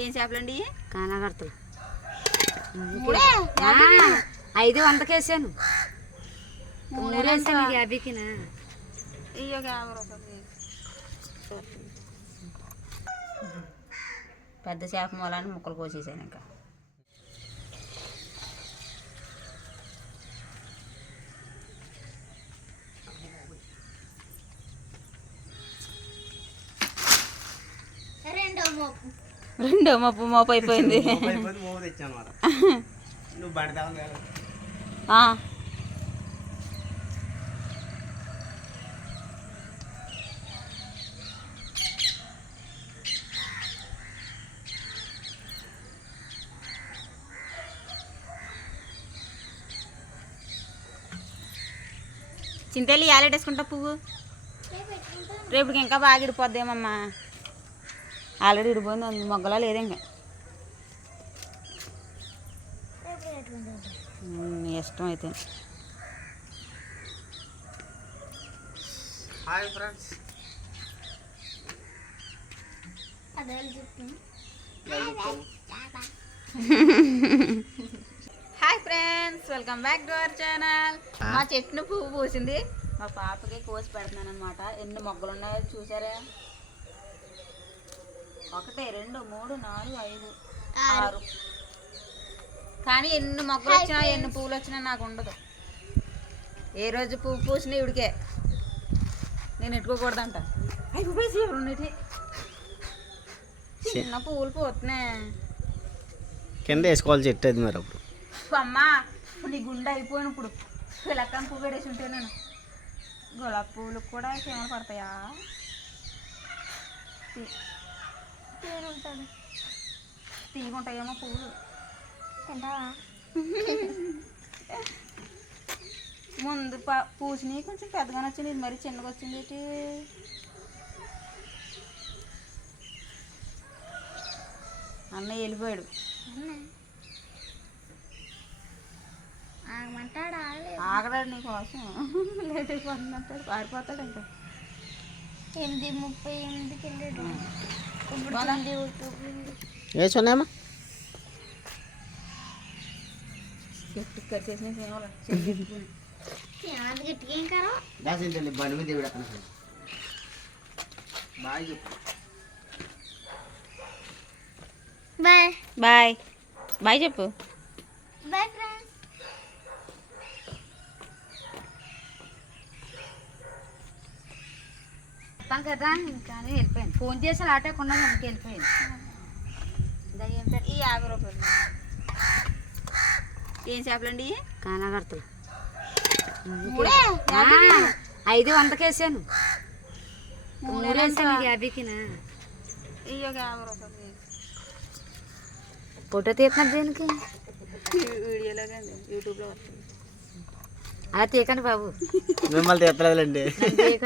ఏం చేపలండి? కానాగడతలు 500 వేసాను. 3 వేసాను 50కినా. ఇయ్యో 50 రూపాయలు. పెద్ద చేప మూలాన్ని ముక్కలు కోసేసాను. ఇంకా రెండో మోపు అయిపోయింది. చింతేళ్ళు యాలెట్టేసుకుంటా పువ్వు రేపుకి ఇంకా బాగా ఇడిపోద్దేమమ్మా. ఆల్రెడీ ఇడిపోయింది, అందు మొగ్గలా లేదు ఇంకా. ఇష్టం అయితే. Hi friends, hi friends, welcome back to our channel. మా చెట్టును పువ్వు పూసింది. మా పాపకి కోసి పెడుతున్నాను అనమాట. ఎన్ని మొగ్గలు ఉన్నాయో చూసారా? 1 2 3 4 5 6. కానీ ఎన్ని మొగ్గలు వచ్చినా ఎన్ని పువ్వులు వచ్చినా నాకు ఉండదు. ఏ రోజు పువ్వు పూసిన ఇవిడికే నేను ఎట్టుకోకూడదంట. అవి పువ్వేసి ఉన్నటి చిన్న పువ్వులు పోతున్నాయి. కింద వేసుకోవాలి చెట్టు అది. మరి అప్పుడు అమ్మా నీ గుండె అయిపోయినప్పుడు పిల్లక్కని పువ్వు పెట్టేసి ఉంటే నేను గులాబీ పువ్వులకు కూడా చీమలు పడతాయా? ఉంటుంది తీగుంటాయేమో పువ్వులు. తింటావా? ముందు పూసినవి కొంచెం పెద్దగానే వచ్చింది, ఇది మరీ చిన్నగా వచ్చింది. ఏంటి అన్నయ్య వెళ్ళిపోయాడు. ఆగడాడు నీ కోసం. లేట్ అయిపోతుంది అంటాడు, పారిపోతాడు. ఇంకా 8:38కి వెళ్ళాడు. వేసున్నాయమ్మా. చెట్టు కట్టేసిన బండి మీద దేవుడు అక్కడ బాయ్ చెప్పు. బాయ్ బాయ్ బాయ్ చెప్పు. Bye friends. చెప్పాను కదా ఇంకా వెళ్ళిపోయాను. ఫోన్ చేసి ఆటోకుండా మనకి వెళ్ళిపోయాను. ఈ 50 రూపాయలు. ఏం చేపలండి? కానాగడతలు 500 వేసాను. 3 వేసాను 50కినా. ఇయ్యో 50 రూపాయలు. ఫోటో తీస్తున్నారు దేనికి? వీడియోలో కానీ యూట్యూబ్లో వస్తుంది. అలా తీయకండి బాబు, మిమ్మల్ని తీయలేదులేండి.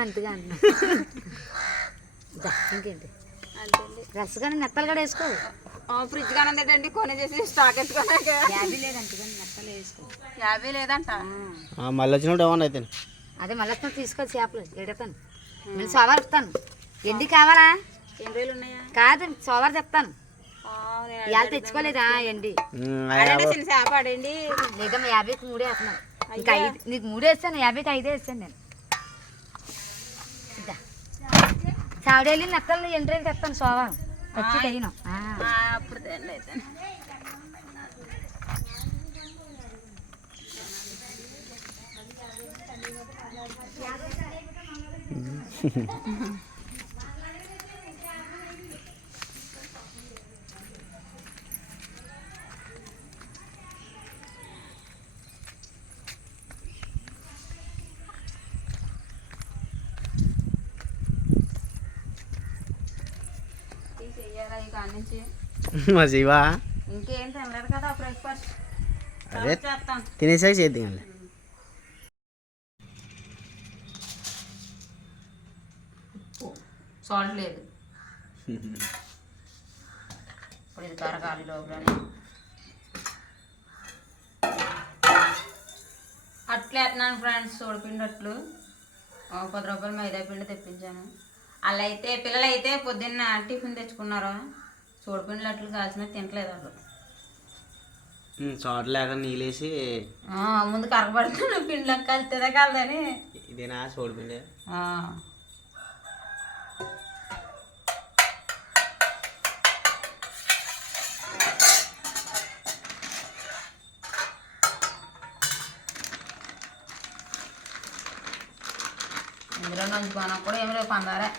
అంతగా అంటున్నా. ఇంకేంటి అంతే. డ్రెస్ కానీ నెత్తలు కూడా వేసుకో. ఫ్రిడ్జ్ కానీ ఉందేటండి, కొని చేసి స్టాక్ ఎత్తుకున్నాక. 50 లేదు అంతగాని నెత్తలు వేసుకో. 50 లేదంట. మళ్ళీ వచ్చినప్పుడు ఏమన్నా అయితే అదే మళ్ళీ తీసుకోవాలి. చేపలు ఎడతాను, నేను సోవారు ఇస్తాను. ఎండి కావాలా? ఎన్ని రోజులు ఉన్నాయా? కాదు, సోవారు చెప్తాను. ఇవాళ తెచ్చుకోలేదా ఎండి? చిన్న చేప ఆడండి. లేదమ్మా 50కి 3 వేస్తున్నాను. ఇంకా 5 నీకు 3 వేస్తాను, 50కి 5 వేస్తాను నేను. చావడేళ్ళి నెత్తలు ఎండ్రేళ్ళు తెస్తాను సోవారం వచ్చి తెయ్యను. అప్పుడు తెండి అయితే. మా శివా ఇంకేం తినలేదు కదా బ్రేక్ఫాస్ట్. అదే తినేసాక చేద్దాం. సాల్ట్ లేదు. ఇప్పుడు ఇది కరగాలి లోపల. అట్లే వేస్తున్నాను ఫ్రెండ్స్, సోడిపిండి అట్లు. 10 రూపాయలు మైదా పిండి తెప్పించాను. అలా అయితే పిల్లలు అయితే పొద్దున్న టిఫిన్ తెచ్చుకున్నారు. చూడపిండి అట్లు కాల్చిన తింటలేదు వాళ్ళు. చోట లేక నీళ్ళేసి ముందు కరగబడుతున్నా పిండిలోకి కలితేదే కలదని. ఇదేనా సోడిపిండి? ఇందులో నంచుకోనకు కూడా ఏమి లేవు పందారే.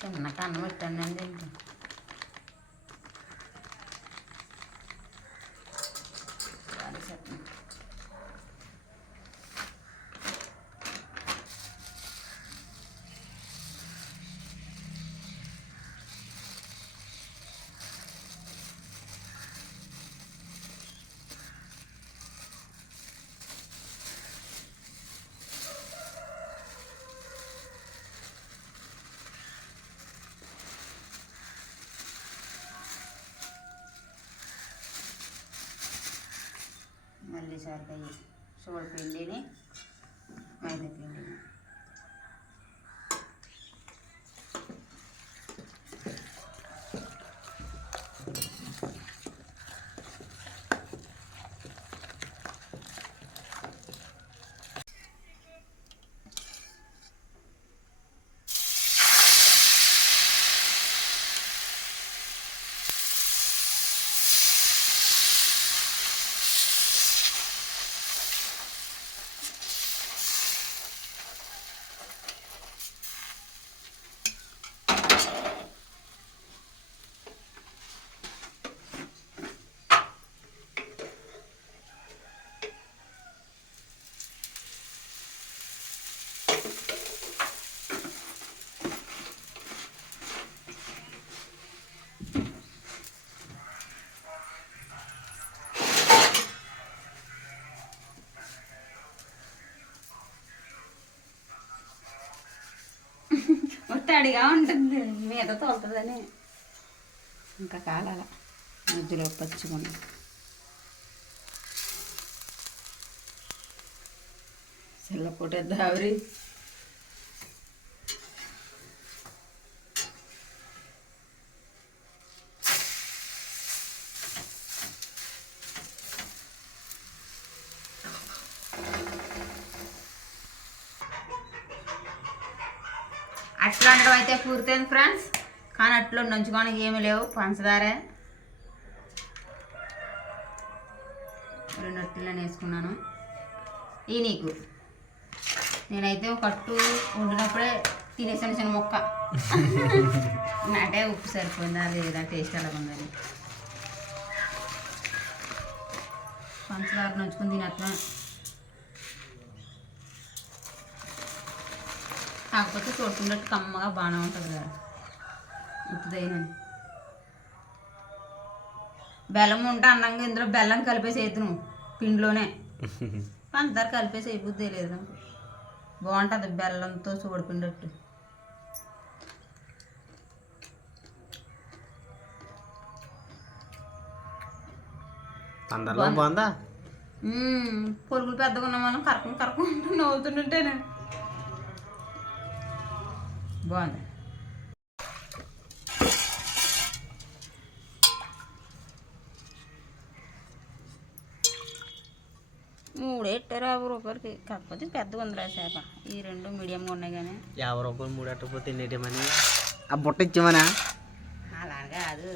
చిన్న కన్ను పెట్టండి ఇంటి మళ్ళీ సరిపోయి సోడిపిండిని మైదా పిండిని తడిగా ఉంటుంది మీద తోలుతుందని ఇంకా కాలాల మధ్యలో పచ్చుకొని చిల్లపూట దావరి అట్లా అనడం అయితే పూర్తయింది ఫ్రెండ్స్. కానీ అట్లో నంచుకోవడానికి ఏమీ లేవు, పంచదారే. 2 అట్లనే వేసుకున్నాను. ఈ నీకు నేనైతే ఒక అట్టు వండినప్పుడే తినేసాను చిన్న మొక్క. నాటే ఉప్పు సరిపోయింది, అది టేస్ట్ ఎలా ఉందని పంచదార నంచుకుని తినట్లా. కాకపోతే చూడుకున్నట్టు కమ్మగా బాగానే ఉంటుంది కదా ఉప్పుదైనా. బెల్లం ఉంటే అన్నంగా ఇందులో బెల్లం కలిపేసి వేద్దాం పిండిలోనే. పంచదార కలిపేసి వేయబుద్ది లేదు, బాగుంటుంది బెల్లంతో చూడపిండట్టు. బాగుందా? పొరుగులు పెద్దగా ఉన్న మనం కరకం నవ్వుతుంటేనే బాగుంది. మూడు ఎట్టారు 50 రూపాయలకి, కాకపోతే పెద్దగా ఉందిరా చేప. ఈ 2 మీడియంగా ఉన్నాయి కానీ 50 రూపాయలు 3 అట్టపోతే తినేటమని ఆ బుట్ట ఇచ్చామనా? అలా కాదు,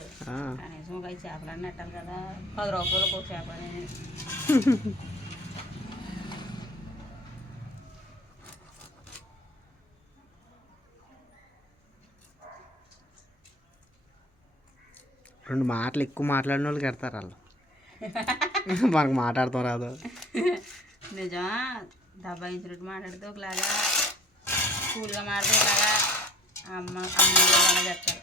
కనీసం ఒక 5 చేపలన్నీ పెట్టాలి కదా. 10 రూపాయలకు ఒక చేప అనేది. రెండు మాటలు ఎక్కువ మాట్లాడిన వాళ్ళకి ఎడతారు వాళ్ళు. మనకు మాట్లాడతాం రాదు. నిజమా? దబాయించినట్టు మాట్లాడితే ఒకలాగా, కూల్గా మాట్లాడితే ఒకలాగా, అమ్మ అలా చెప్తారు.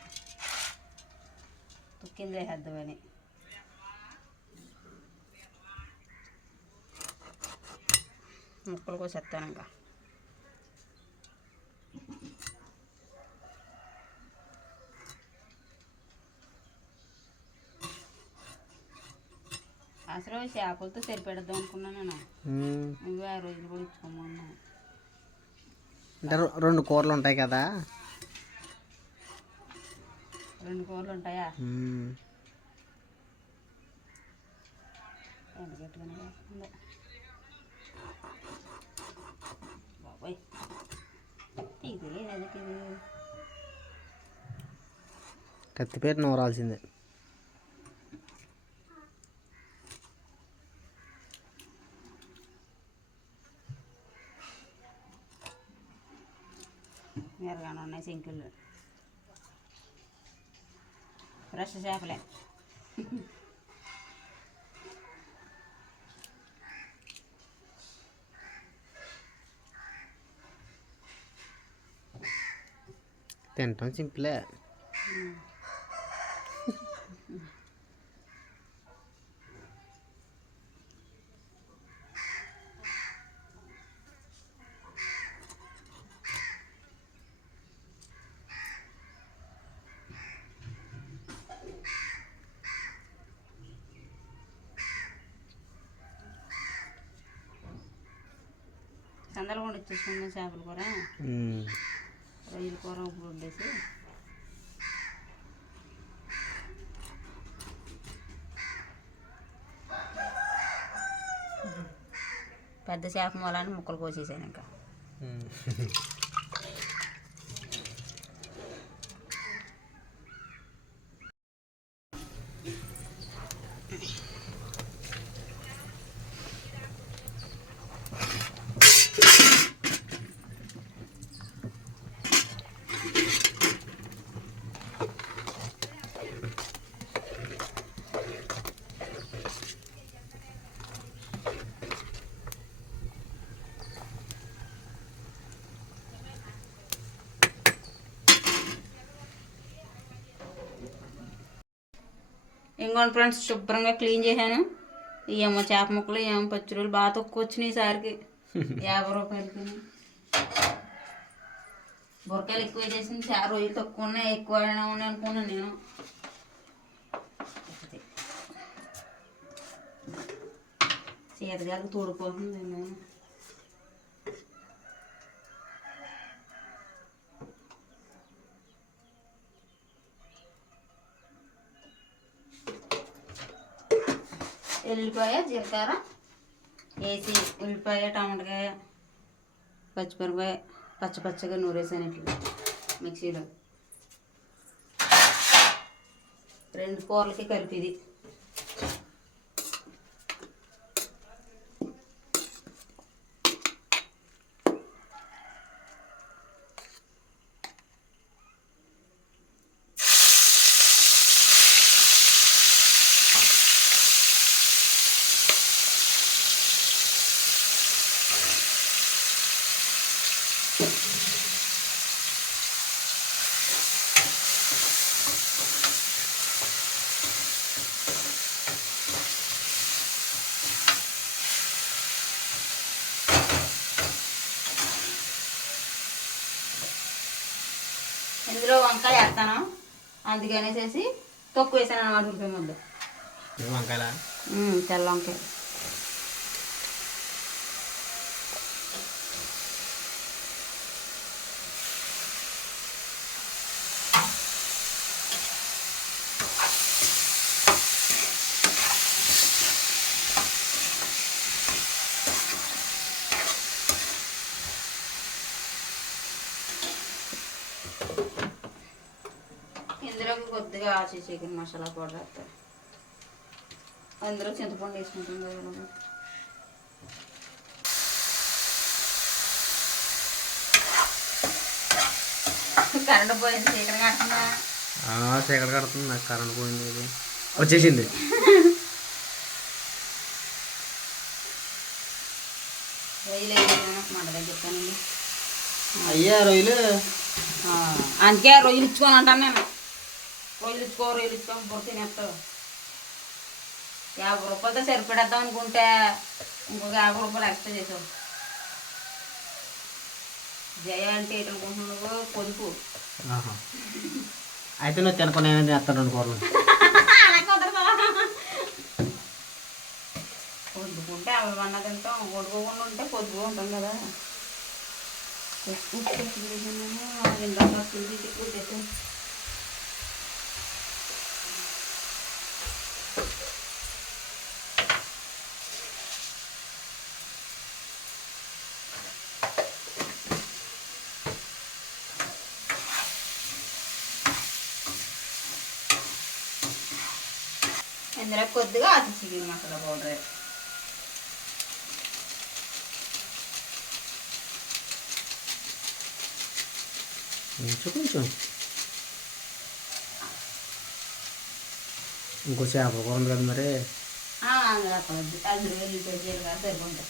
తుక్కింది వేసేద్దామని. ముక్కలు కోసేస్తాను ఇంకా. అసలు చేపలతో సరిపెడదాం అనుకున్నాను నేను. నువ్వు 5 రోజులు కూడా ఇచ్చుకోమన్నా. అంటే రెండు కూరలు ఉంటాయి కదా. 2 కూరలు ఉంటాయా? మ్మ్. ఎంత గట్టిగానే వస్తుంది బాబాయ్. ఇది అదిటి కత్తిపేట నూరాల్సిందే. ఎరగానే ఉన్నాయి సింకులు. ఫ్రెష్ చేపలే. తినటం సింపులే. సందలు కూడా ఇచ్చేసుకున్నాం చేపల కూర, మ్మ్. రొయ్యల కూర ఉప్పు వండేసి. పెద్ద చేప మూలాన్ని ముక్కలు కోసేసాను ఇంకా. మ్మ్. ఇంకోటి ఫ్రెండ్స్, శుభ్రంగా క్లీన్ చేశాను. ఏమో చేప ముక్కలు ఏమో పచ్చిరొయ్యలు బాగా తక్కువ వచ్చినాయి ఈసారికి. 50 రూపాయలకి. బురకాయలు ఎక్కువ చేసింది, రొయ్యలు తక్కువ ఉన్నాయి, ఎక్కువ ఉన్నాయి అనుకున్నాను నేను. సీతగారికి తోడుకోతుంది నేను. ఎల్లిపాయ జీలకర్ర వేసి, ఉల్లిపాయ టమాటకాయ పచ్చిమిరపకాయ పచ్చగా నూరేసాను ఇట్లా మిక్సీలో. 2 కూరలకి కలిపిది. ఇందులో వంకాయ వేస్తాను, అందుకనేసేసి తక్కువ వేసాను అన్నమాట ఉల్లిపాయ ముద్ద. వంకాయలా? తెల్ల వంకాయ. ఇందులోకి కొద్దిగా ఆచి చికెన్ మసాలా పౌడర్ వేస్తారు. అందులో చింతపండు వేసుకుంటాం కదా. కరెంట్ పోయింది, చీకటి కడుతుందా? చీకటి కడుతుంది, నాకు కరెంట్ పోయింది. ఇది వచ్చేసింది. రొయ్యలు మంట దగ్గర చెప్పానండి. అయ్యా రొయ్యలు, అందుకే రొయ్యలు ఇచ్చుకొని అంటాను నేను. రొయ్యలు ఇచ్చుకో బుర్ర తినేస్తావు. 50 రూపాయలతో సరిపడేద్దాం అనుకుంటే ఇంకొక 50 రూపాయలు ఎక్స్ట్రా చేసావు. జయ అంటే ఏంటనుకుంటున్నావు? పొదుపు. అయితే నువ్వు తినకుండా చేస్తాను 2 కూరలు. అలా కుదరదా? పొద్దుకుంటే 50 తింటాం, వండుకోకుండా ఉంటే పొద్దుగా ఉంటాం కదా. ఉప్పు వేసానేమో 2 రకాలు ఉప్పు ఇందులో కొద్దిగా చికెన్ మసాలా పౌడర్ కొంచెం ఇంకో చేప కూర ఉంది కదా మరి అందులో అది వెళ్ళిపోయి జీలకర్ర సరిపోతుంది.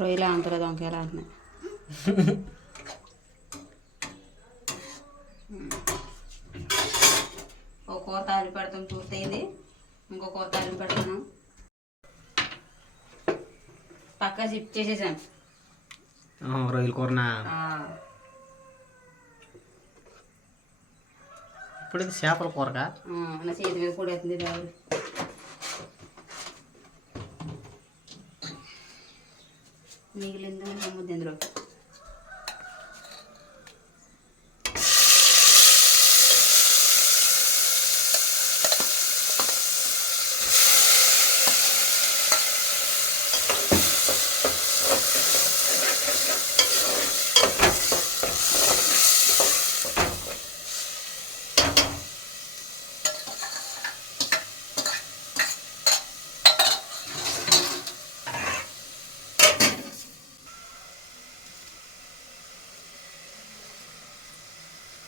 రొయ్యలు అంతలో దొంగలు అంటున్నాయి. ఒక కూర తాలింపు పెడతాం పూర్తయింది. ఇంకో కూర తాలింపు పెడతాను. పక్కా షిఫ్ట్ చేసేసాను. రొయ్యల కూరనా ఇప్పుడు ఇది చేపల కూరగా నా చేతి మీద కూడా అవుతుంది బాబు. మిగిలింది ముద్ద ఇందులో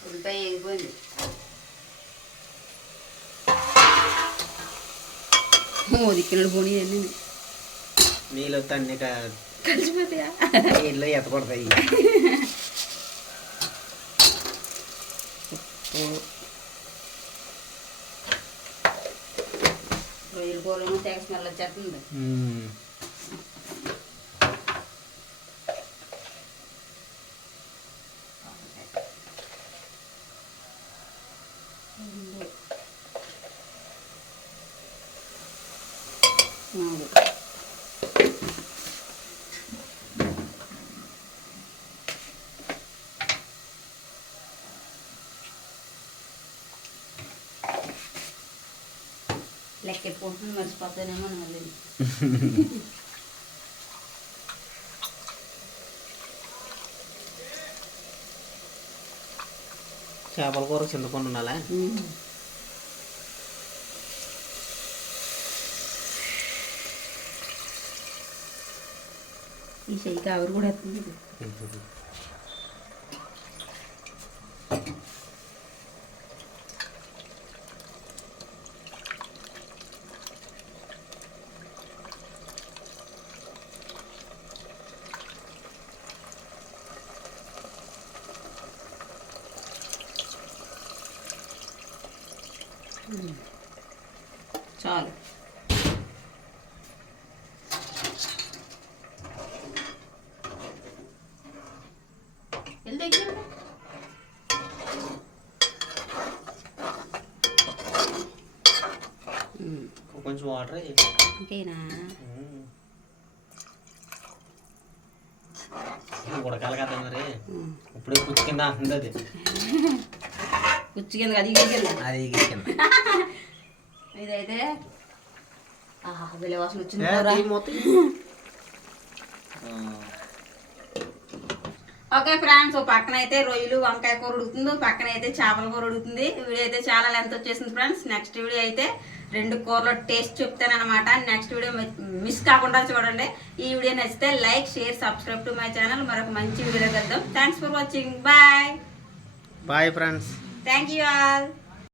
ఉల్లిపాయ వేగిపోయింది. దిక్కినాడు పోనీ అన్నీ నీళ్ళు అన్నీ కలిసిపోతాయా నీళ్ళు ఎత్తకూడతాయి. రొయ్యల కూరలో తెగ స్మెల్ వచ్చేస్తుంది. లెక్క ఎట్టుకుంటుంది మర్చిపోతానేమో మళ్ళీ. చేపల కూర చింతపండు ఉండాలా? ఈ చెయ్యి కావరు కూడా వస్తుంది. చాలు. కొంచెం వాటర్ ఇంకేనా ఉడకాలి కదా మరి. ఇప్పుడే పుచ్చి కింద అంటుంది. అది పుచ్చి కింద అది అది కింద ఇదైతే వాసన వచ్చింది. ఓకే ఫ్రెండ్స్, పక్కన అయితే రొయ్యలు వంకాయ కూర ఉడుకుతుంది, పక్కన అయితే చేపల కూర ఉడుకుతుంది. వీడియో అయితే చాలా లెంత్ వచ్చేసింది ఫ్రెండ్స్. నెక్స్ట్ వీడియో అయితే 2 కూరలో టేస్ట్ చెప్తానమాట. నెక్స్ట్ వీడియో మిస్ కాకుండా చూడండి. ఈ వీడియో నచ్చితే like, share, subscribe to my channel. మరొక మంచి వీడియో కలుద్దాం. Thanks for watching. Bye bye friends. Thank you all.